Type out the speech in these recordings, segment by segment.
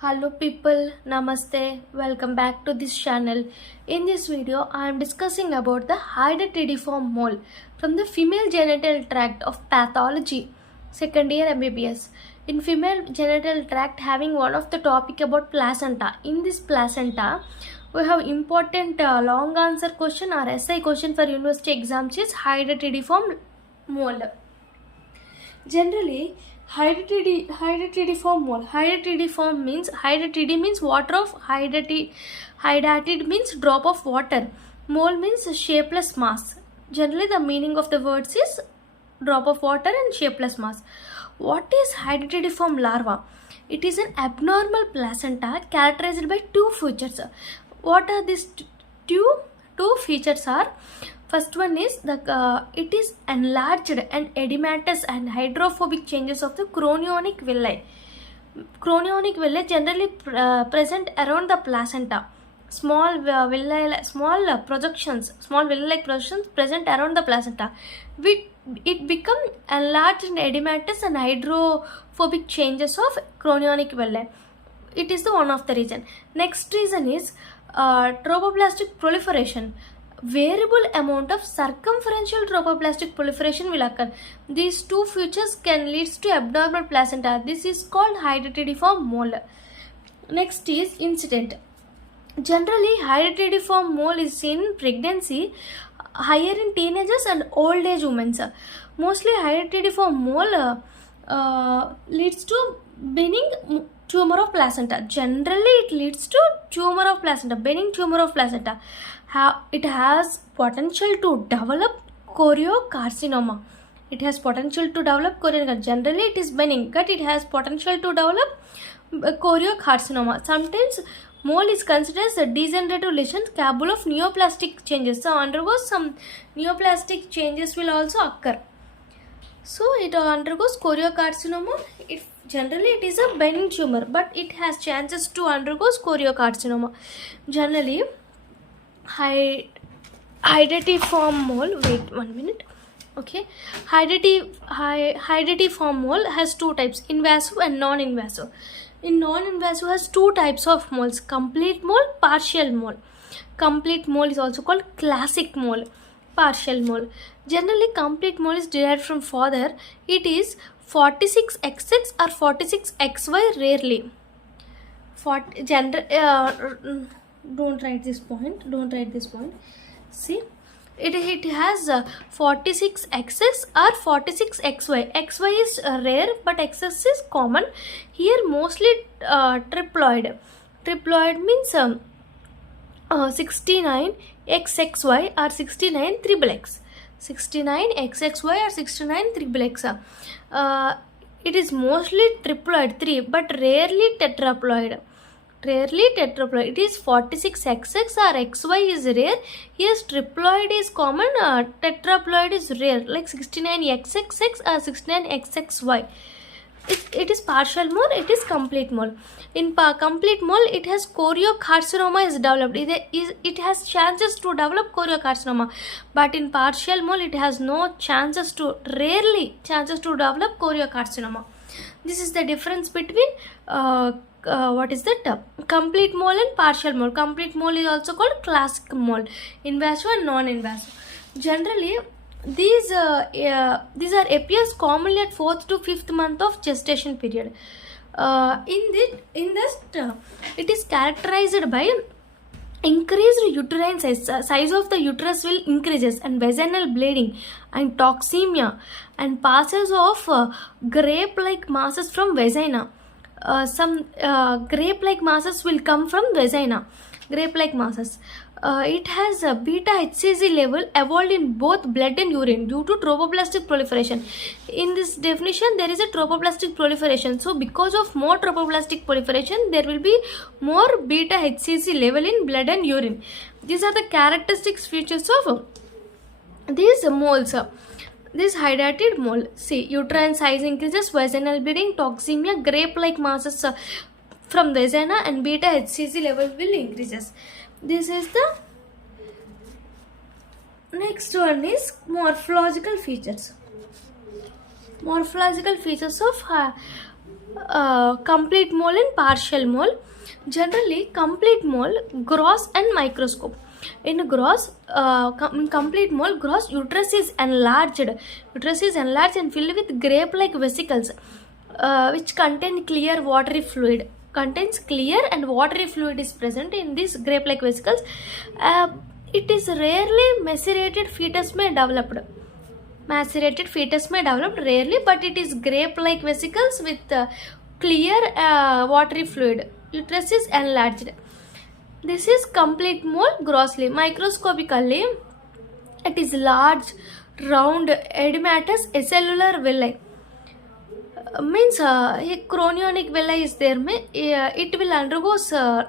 Hello people, namaste, welcome back to this channel. In this video, I am discussing about the hydatidiform mole from the female genital tract of pathology, second year MBBS. In female genital tract, having one of the topic about placenta. In this placenta, we have important long answer question or essay question for university exams is hydatidiform mole. Generally, hydatidiform mole. Hydatidiform means water of hydatid means drop of water. Mole means shapeless mass. Generally, the meaning of the words is drop of water and shapeless mass. What is hydatidiform larva? It is an abnormal placenta characterized by two features. What are these two features are? First one is it is enlarged and edematous and hydrophobic changes of the chorionic villi. Chorionic villi generally present around the placenta. Small villi-like projections present around the placenta. It become enlarged and edematous and hydrophobic changes of chorionic villi. It is the one of the reason. Next reason is trophoblastic proliferation. Variable amount of circumferential trophoblastic proliferation will occur. These two features can lead to abnormal placenta. This is called hydatidiform mole. Next is incident. Generally, hydatidiform mole is seen in pregnancy, higher in teenagers and old age women. Mostly hydatidiform mole leads to benign tumor of placenta. Generally, it leads to tumor of placenta, benign tumor of placenta. It has potential to develop choriocarcinoma. It has potential to develop choriocarcinoma. Generally, it is benign, but it has potential to develop choriocarcinoma. Sometimes, mole is considered as a degenerative lesion capable of neoplastic changes. So, undergoes some neoplastic changes will also occur. So, it undergoes choriocarcinoma. Generally, it is a benign tumor, but it has chances to undergo choriocarcinoma. Generally, hydatidiform mole. Wait 1 minute. Okay, hydatidiform mole has two types: invasive and non-invasive. In non-invasive has two types of moles: complete mole, partial mole. Complete mole is also called classic mole, partial mole. Generally, complete mole is derived from father. It is 46XX or 46XY rarely. Don't write this point. See, it has 46XX or 46XY. XY is rare, but XX is common. Here mostly triploid. Triploid means 69XXY or 69XXX. 69XXY or 69XXX. It is mostly triploid 3, but rarely tetraploid. It is 46XX or XY is rare. Yes, triploid is common. Tetraploid is rare, like 69XXX or 69XXY. It is partial mole. It is complete mole. In complete mole, it has choriocarcinoma is developed. It has chances to develop choriocarcinoma, but in partial mole, it has no chances to develop choriocarcinoma. This is the difference between what is that? Complete mole and partial mole. Complete mole is also called classic mole, invasive and non-invasive. Generally, these appears commonly at 4th to 5th month of gestation period. It is characterized by increased uterine size of the uterus will increases, and vaginal bleeding and toxemia, and passes of grape-like masses from vagina. Some grape-like masses will come from vagina. Grape-like masses. It has a beta HCG level evolved in both blood and urine due to trophoblastic proliferation. In this definition, there is a trophoblastic proliferation. So, because of more trophoblastic proliferation, there will be more beta HCG level in blood and urine. These are the characteristics features of these moles. This hydatid mole. See, uterine size increases, vaginal bleeding, toxemia, grape-like masses from vagina, and beta HCG level will increases. This is the next one is morphological features. Morphological features of complete mole and partial mole. Generally, complete mole, gross and microscope. In complete mole, gross uterus is enlarged. Uterus is enlarged and filled with grape-like vesicles, which contain clear watery fluid. Contains clear and watery fluid is present in these grape-like vesicles. It is rarely macerated fetus may develop. Macerated fetus may develop rarely, but it is grape-like vesicles with clear watery fluid. Uterus is enlarged. This is complete mole grossly. Microscopically, it is large, round, edematous acellular villi. Means chorionic villi is there. It will undergo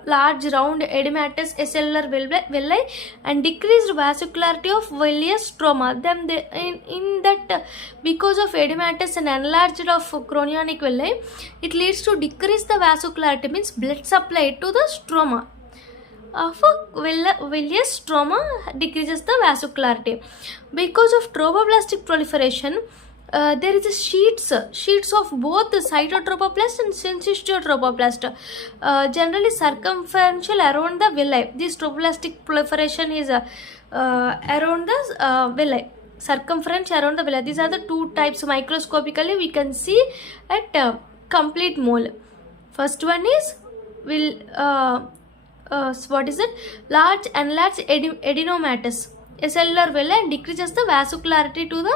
large, round, edematous acellular villi and decreased vascularity of villous stroma. Then in that, because of edematous and enlarged of chorionic villi, it leads to decrease the vascularity, means blood supply to the stroma. Of villous stroma decreases the vascularity. Because of trophoblastic proliferation, there is a sheets of both the cytotrophoblast and syncytiotropoblast, generally circumferential around the villi. This trophoblastic proliferation is around the villi, circumference around the villi. These are the two types. Microscopically we can see at complete mole. First one is large enlarged adenomatous acellular villi and decreases the vascularity to the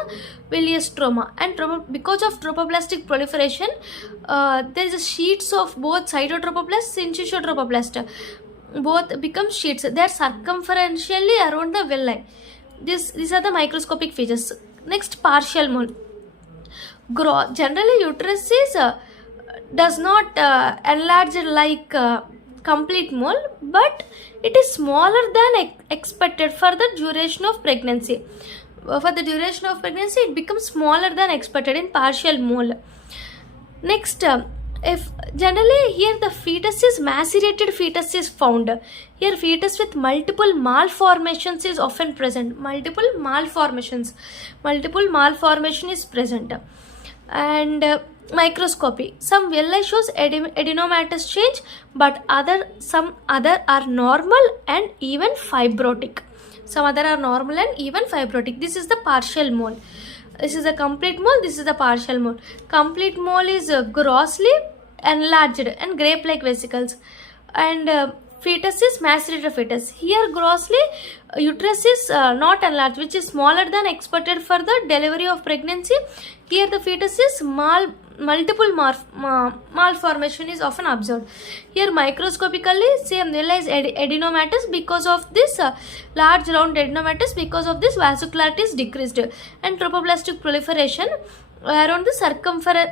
villous stroma. And because of trophoblastic proliferation, there is a sheets of both cytotrophoblast and syncytiotropoblast. Both become sheets. They are circumferentially around the villi. These are the microscopic features. Next, partial mole. Generally, uterus is does not enlarge like complete mole, but it is smaller than expected for the duration of pregnancy. For the duration of pregnancy, it becomes smaller than expected in partial mole. Next, if generally here the fetus is macerated fetus is found. Here fetus with multiple malformations is often present. Multiple malformation is present. And microscopy. Some villi shows adenomatous change, but some other are normal and even fibrotic. Some other are normal and even fibrotic. This is the partial mole. This is the complete mole. This is the partial mole. Complete mole is grossly enlarged and grape-like vesicles, and fetus is macerated fetus. Here grossly uterus is not enlarged, which is smaller than expected for the delivery of pregnancy. Here the fetus is multiple malformation is often observed. Here microscopically same villi is adenomatous. Because of this large round adenomatous, because of this vascularity is decreased, and trophoblastic proliferation around the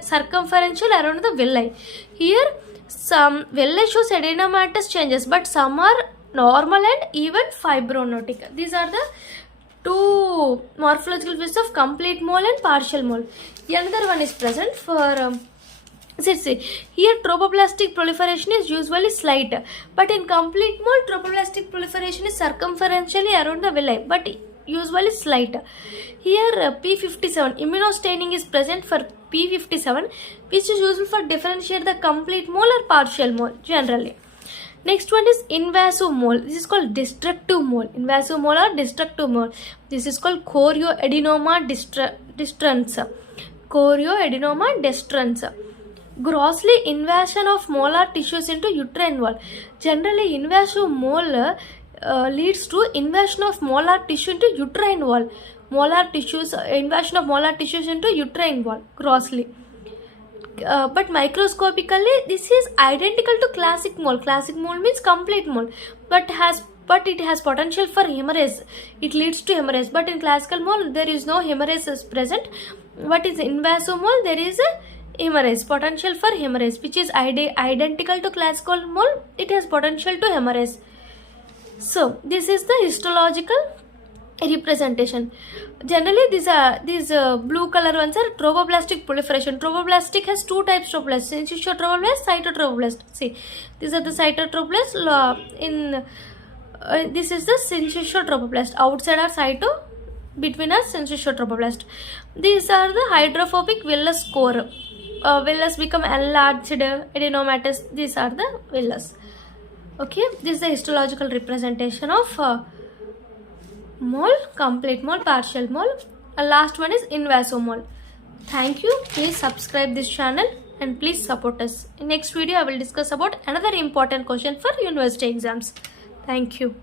circumferential around the villi. Here some villi shows adenomatous changes, but some are normal and even fibrotic. These are the two morphological features of complete mole and partial mole. Another one is present for see, here trophoblastic proliferation is usually slight, but in complete mole trophoblastic proliferation is circumferentially around the villi, but usually slight. Here P57 immunostaining is present for P57, which is useful for differentiate the complete mole or partial mole generally. Next one is invasive mole. This is called destructive mole. Invasive mole or destructive mole. This is called chorioadenoma destruans. Chorioadenoma destruans. Grossly invasion of molar tissues into uterine wall. Generally, invasive mole leads to invasion of molar tissue into uterine wall. Invasion of molar tissues into uterine wall grossly. But microscopically this is identical to classic mole. Classic mole means complete mole, but it has potential for hemorrhage. It leads to hemorrhage. But in classical mole there is no hemorrhage is present. But in invasive mole there is a hemorrhage, potential for hemorrhage, which is identical to classical mole. It has potential to hemorrhage. So this is the histological representation. Generally these blue color ones are trophoblastic proliferation. Trophoblastic has two types of trophoblasts: syncytiotropoblast, cytotrophoblast. See, these are the cytotrophoblast. This is the syncytiotropoblast. Outside are cyto, between are syncytiotropoblast. These are the hydrophobic villus core. villus become enlarged, adenomatous. These are the villus. Okay, this is the histological representation of mole, complete mole, partial mole. Last one is invasomole. Thank you. Please subscribe this channel and please support us. In next video I will discuss about another important question for university exams. Thank you.